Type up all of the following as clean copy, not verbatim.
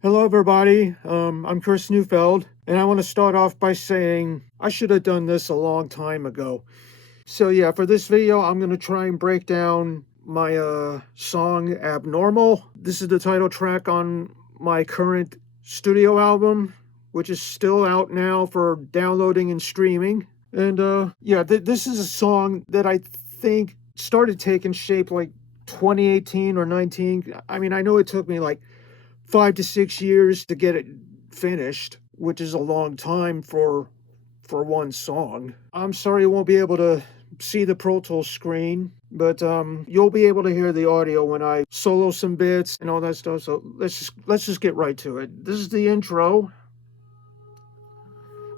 Hello everybody, I'm Chris Neufeld, and I want to start off by saying I should have done this a long time ago. So yeah, for this video I'm going to try and break down my song abNORMAL. This is the title track on my current studio album, which is still out now for downloading and streaming. And yeah, this is a song that I think started taking shape like 2018 or 19. I mean, I know it took me like 5 to 6 years to get it finished, which is a long time for one song. I'm sorry you won't be able to see the Pro Tools screen, but you'll be able to hear the audio when I solo some bits and all that stuff. So let's just get right to it. This is the intro.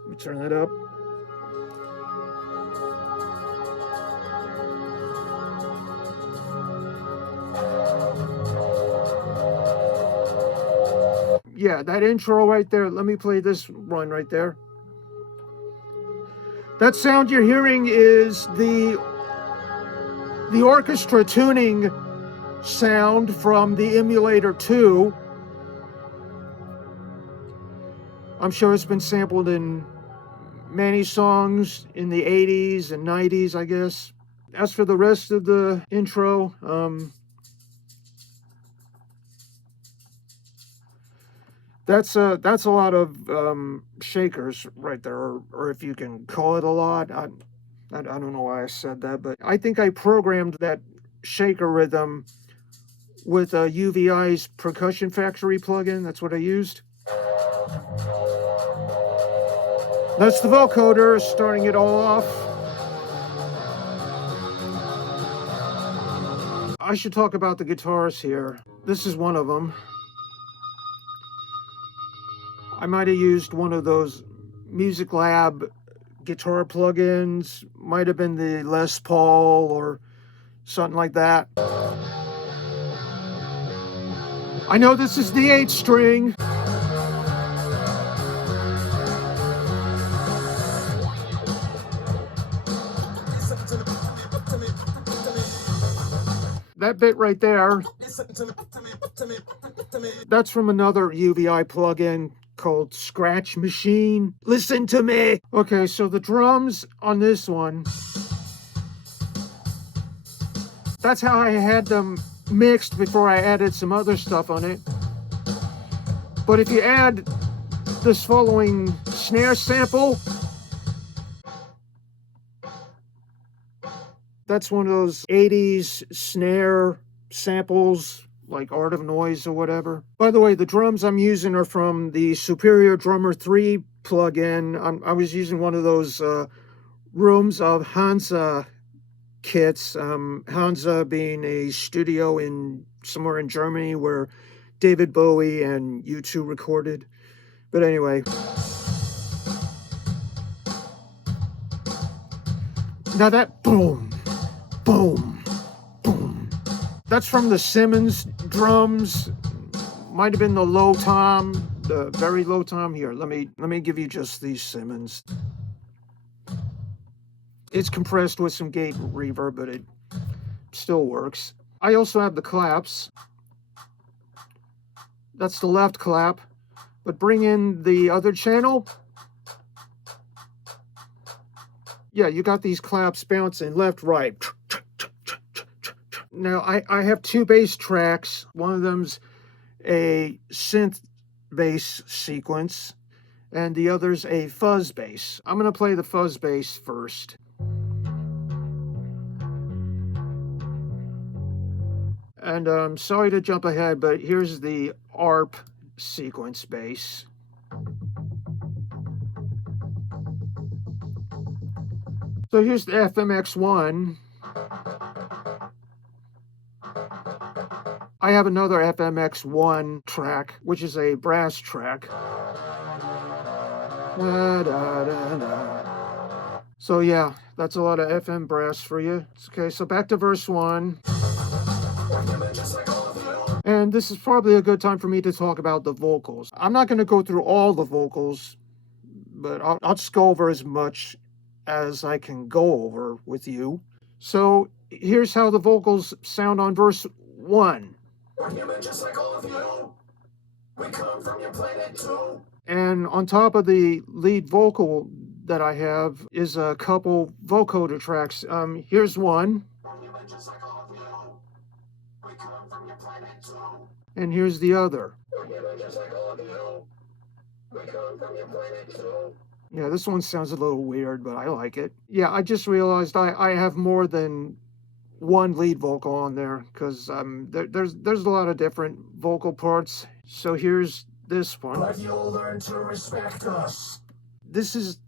Let me turn that up. Yeah, that intro right there. Let me play this one right there. That sound you're hearing is the orchestra tuning sound from the Emulator 2. I'm sure it's been sampled in many songs in the 80s and 90s, I guess. As for the rest of the intro, that's a lot of shakers right there, or if you can call it a lot. I don't know why I said that, but I think I programmed that shaker rhythm with UVI's Percussion Factory plugin. That's what I used. That's the vocoder starting it all off. I should talk about the guitars here. This is one of them. I might have used one of those Music Lab guitar plugins. Might have been the Les Paul or something like that. I know this is the 8th string. That bit right there, that's from another UVI plugin called Scratch Machine. Listen to me. Okay, so the drums on this one, that's how I had them mixed before I added some other stuff on it. But if you add this following snare sample, that's one of those 80s snare samples, like Art of Noise or whatever. By the way, the drums I'm using are from the Superior Drummer 3 plugin. I was using one of those Rooms of Hansa kits. Hansa being a studio in somewhere in Germany where David Bowie and U2 recorded. But anyway. Now that boom, boom, boom. That's from the Simmons drums. Might have been the low tom, the very low tom. Here, let me give you just these Simmons. It's compressed with some gate reverb, but it still works. I also have the claps. That's the left clap. But bring in the other channel. Yeah, you got these claps bouncing left, right. Now, I have two bass tracks. One of them's a synth bass sequence, and the other's a fuzz bass. I'm going to play the fuzz bass first. And sorry to jump ahead, but here's the ARP sequence bass. So here's the FMX1. I have another FMX1 track, which is a brass track. Da, da, da, da. So yeah, that's a lot of FM brass for you. Okay, so back to verse 1. And this is probably a good time for me to talk about the vocals. I'm not going to go through all the vocals, but I'll just go over as much as I can go over with you. So here's how the vocals sound on verse 1. And on top of the lead vocal that I have is a couple vocoder tracks. Here's one. And here's the other. Yeah, this one sounds a little weird, but I like it. Yeah, I just realized I have more than one lead vocal on there because there's a lot of different vocal parts. So here's this one. But you'll learn to respect us. This is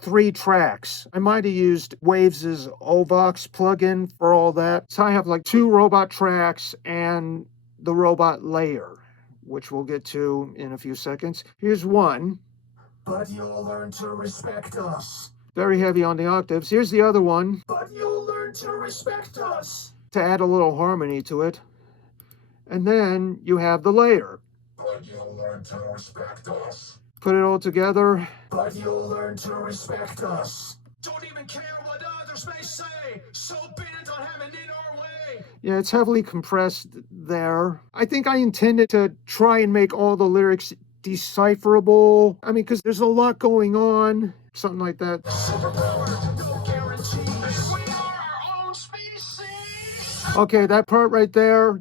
3 tracks. I might have used Waves' Ovox plugin for all that. So I have like 2 robot tracks and the robot layer, which we'll get to in a few seconds. Here's one. But you'll learn to respect us. Very heavy on the octaves. Here's the other one. But you'll learn to respect us. To add a little harmony to it. And then you have the layer. But you'll learn to respect us. Put it all together. But you'll learn to respect us. Don't even care what others may say. So be it on heaven in our way. Yeah, it's heavily compressed there. I think I intended to try and make all the lyrics decipherable. I mean, because there's a lot going on. Something like that. Okay, that part right there.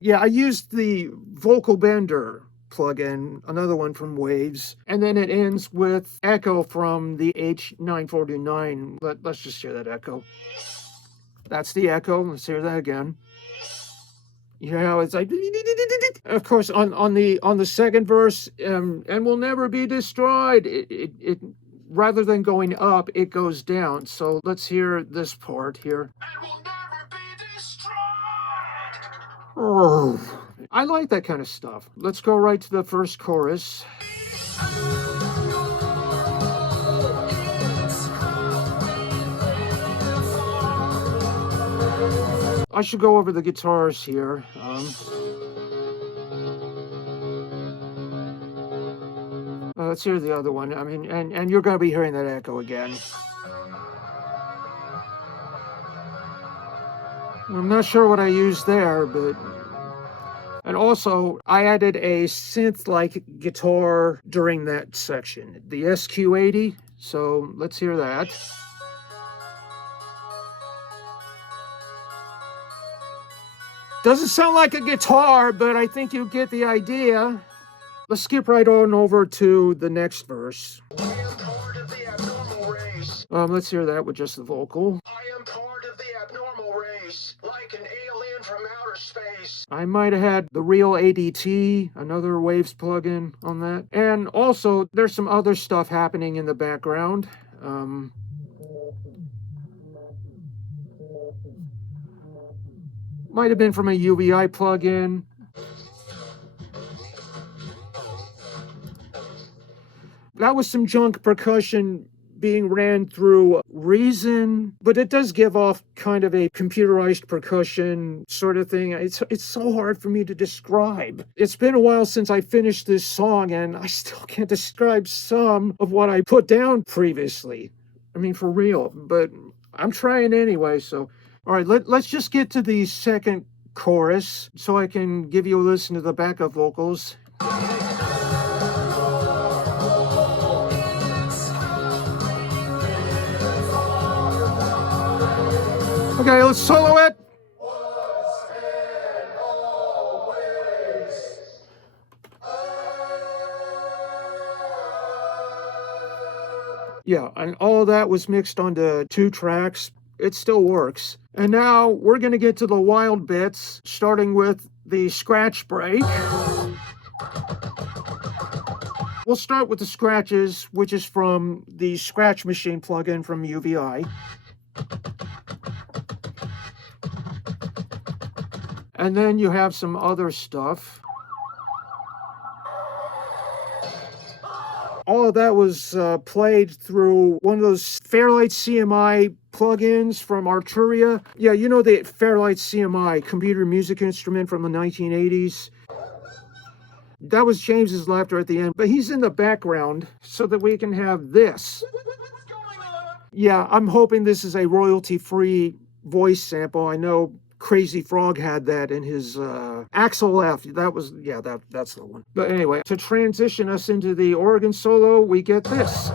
Yeah, I used the Vocal Bender plugin, another one from Waves, and then it ends with echo from the H949. Let's just hear that echo. That's the echo. Let's hear that again. You hear how it's like, of course, on the second verse, and will never be destroyed. It rather than going up, it goes down. So let's hear this part here. And will never be destroyed. Oh, I like that kind of stuff. Let's go right to the first chorus. I should go over the guitars here. Let's hear the other one. I mean, and you're going to be hearing that echo again. I'm not sure what I used there, but... And also, I added a synth-like guitar during that section, the SQ80. So let's hear that. Doesn't sound like a guitar, but I think you get the idea. Let's skip right on over to the next verse. I am part of the abnormal race. Let's hear that with just the vocal. I am part of the abnormal race, like an alien from outer space. I might have had the real ADT, another Waves plugin on that. And also, there's some other stuff happening in the background. Might have been from a UVI plugin. That was some junk percussion being ran through Reason, but it does give off kind of a computerized percussion sort of thing. It's so hard for me to describe. It's been a while since I finished this song, and I still can't describe some of what I put down previously. I mean, for real, but I'm trying anyway, so... All right, let's just get to the second chorus so I can give you a listen to the backup vocals. Okay, let's solo it. Yeah, and all that was mixed onto 2 tracks. It still works. And now we're going to get to the wild bits, starting with the scratch break. We'll start with the scratches, which is from the Scratch Machine plugin from UVI. And then you have some other stuff. All of that was played through one of those Fairlight CMI plugins from Arturia. Yeah, you know the Fairlight CMI, computer music instrument from the 1980s. That was James's laughter at the end, but he's in the background so that we can have this. Yeah, I'm hoping this is a royalty-free voice sample. I know Crazy Frog had that in his Axel F. That was, yeah, that's the one. But anyway, to transition us into the organ solo, we get this.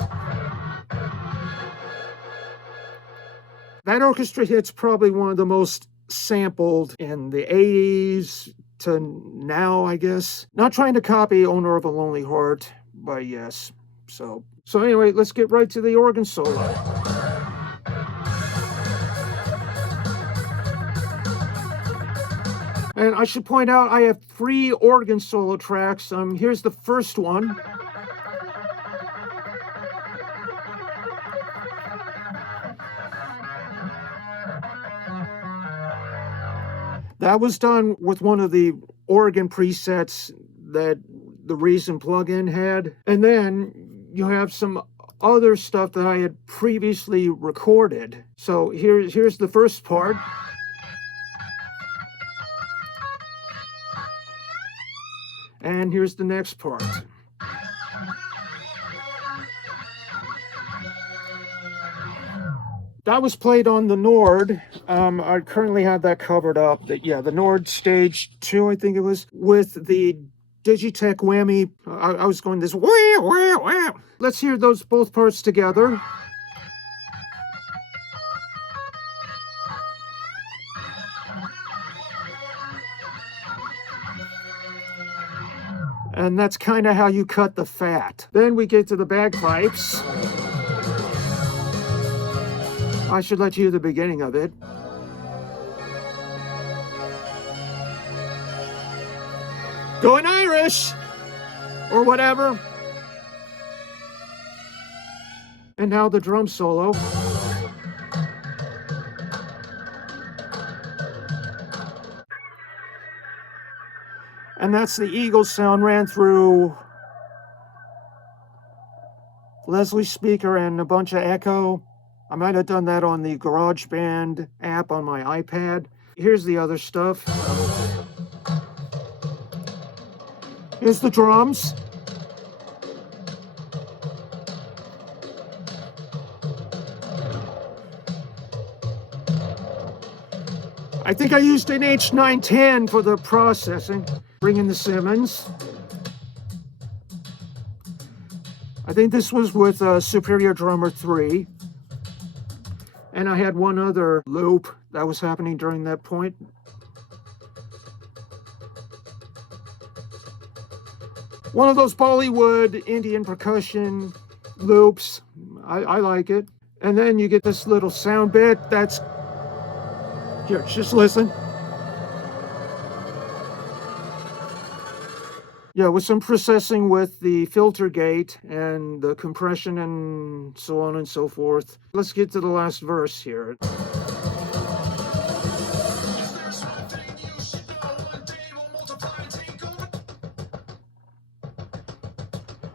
That orchestra hit's probably one of the most sampled in the 80s to now, I guess. Not trying to copy Owner of a Lonely Heart, but yes. So anyway, let's get right to the organ solo. And I should point out, I have 3 organ solo tracks. Here's the first one. That was done with one of the organ presets that the Reason plugin had. And then you have some other stuff that I had previously recorded. So here's the first part. And here's the next part. That was played on the Nord. I currently have that covered up. The Nord Stage 2, I think it was, with the Digitech whammy. I was going this wah, wah, wah. Let's hear those both parts together. And that's kind of how you cut the fat. Then we get to the bagpipes. I should let you hear the beginning of it. Going Irish! Or whatever. And now the drum solo. And that's the Eagles sound, ran through Leslie's speaker and a bunch of echo. I might have done that on the GarageBand app on my iPad. Here's the other stuff. Here's the drums. I think I used an H910 for the processing. Bring in the Simmons. I think this was with Superior Drummer 3. And I had one other loop that was happening during that point. One of those Bollywood Indian percussion loops. I like it. And then you get this little sound bit that's... Here, just listen. Yeah, with some processing with the filter gate and the compression and so on and so forth. Let's get to the last verse here.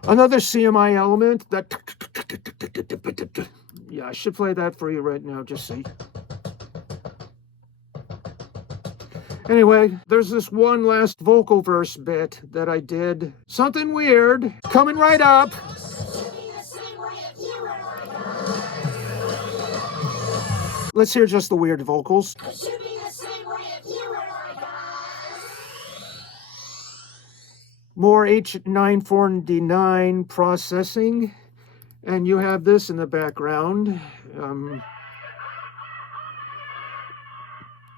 Another CMI element that... Yeah, I should play that for you right now, just see. Anyway, there's this one last vocal verse bit that I did. Something weird, coming right up. Let's hear just the weird vocals. More H949 processing. And you have this in the background.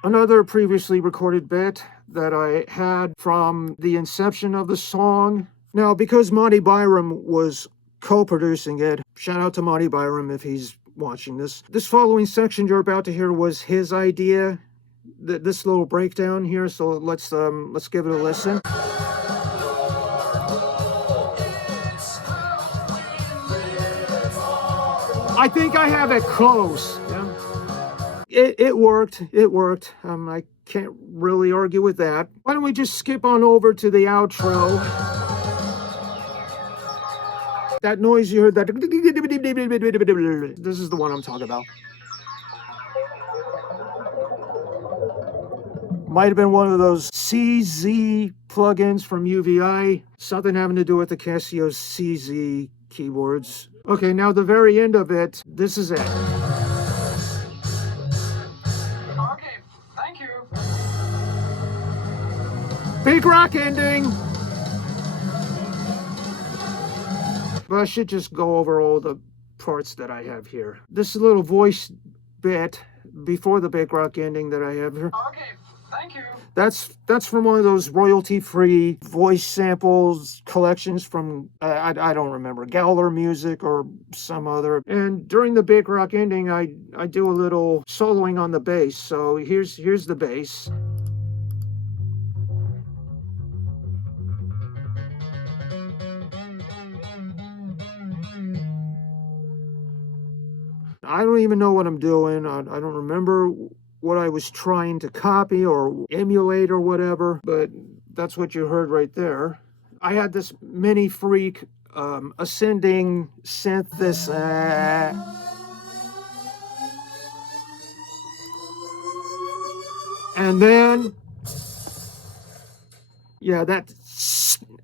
Another previously recorded bit that I had from the inception of the song. Now, because Monty Byram was co-producing it, shout out to Monty Byram if he's watching this. This following section you're about to hear was his idea, this little breakdown here, so let's give it a listen. I think I have it close. Yeah. It worked. I can't really argue with that. Why don't we just skip on over to the outro? That noise you heard, that... This is the one I'm talking about. Might have been one of those CZ plugins from UVI. Something having to do with the Casio CZ keyboards. Okay, now the very end of it, this is it. Okay, thank you. Big rock ending! But I should just go over all the parts that I have here. This little voice bit before the big rock ending that I have here. Okay, thank you. That's from one of those royalty-free voice samples collections from I don't remember, Gowler Music or some other. And during the big rock ending, I do a little soloing on the bass. So here's the bass. I don't even know what I'm doing. I don't remember what I was trying to copy or emulate or whatever, but that's what you heard right there. I had this Mini Freak ascending synth, this and then yeah, that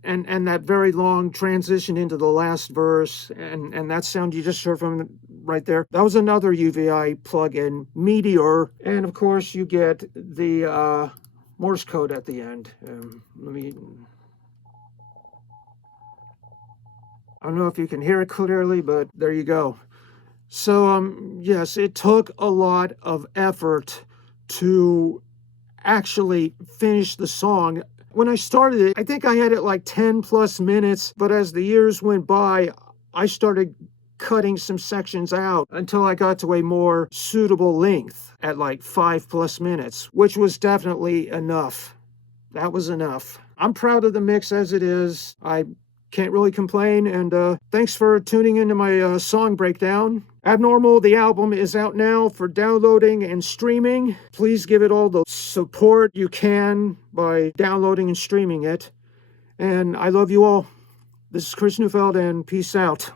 and that very long transition into the last verse, and that sound you just heard from right there, that was another UVI plugin, Meteor. And of course you get the Morse code at the end. I don't know if you can hear it clearly, but there you go. So yes, it took a lot of effort to actually finish the song. When I started it, I think I had it like 10 plus minutes, but as the years went by, I started cutting some sections out until I got to a more suitable length at like 5 plus minutes, which was definitely enough. That was enough. I'm proud of the mix as it is. I can't really complain, and thanks for tuning into my song breakdown. abNORMAL, the album, is out now for downloading and streaming. Please give it all the support you can by downloading and streaming it. And I love you all. This is Chris Neufeld, and peace out.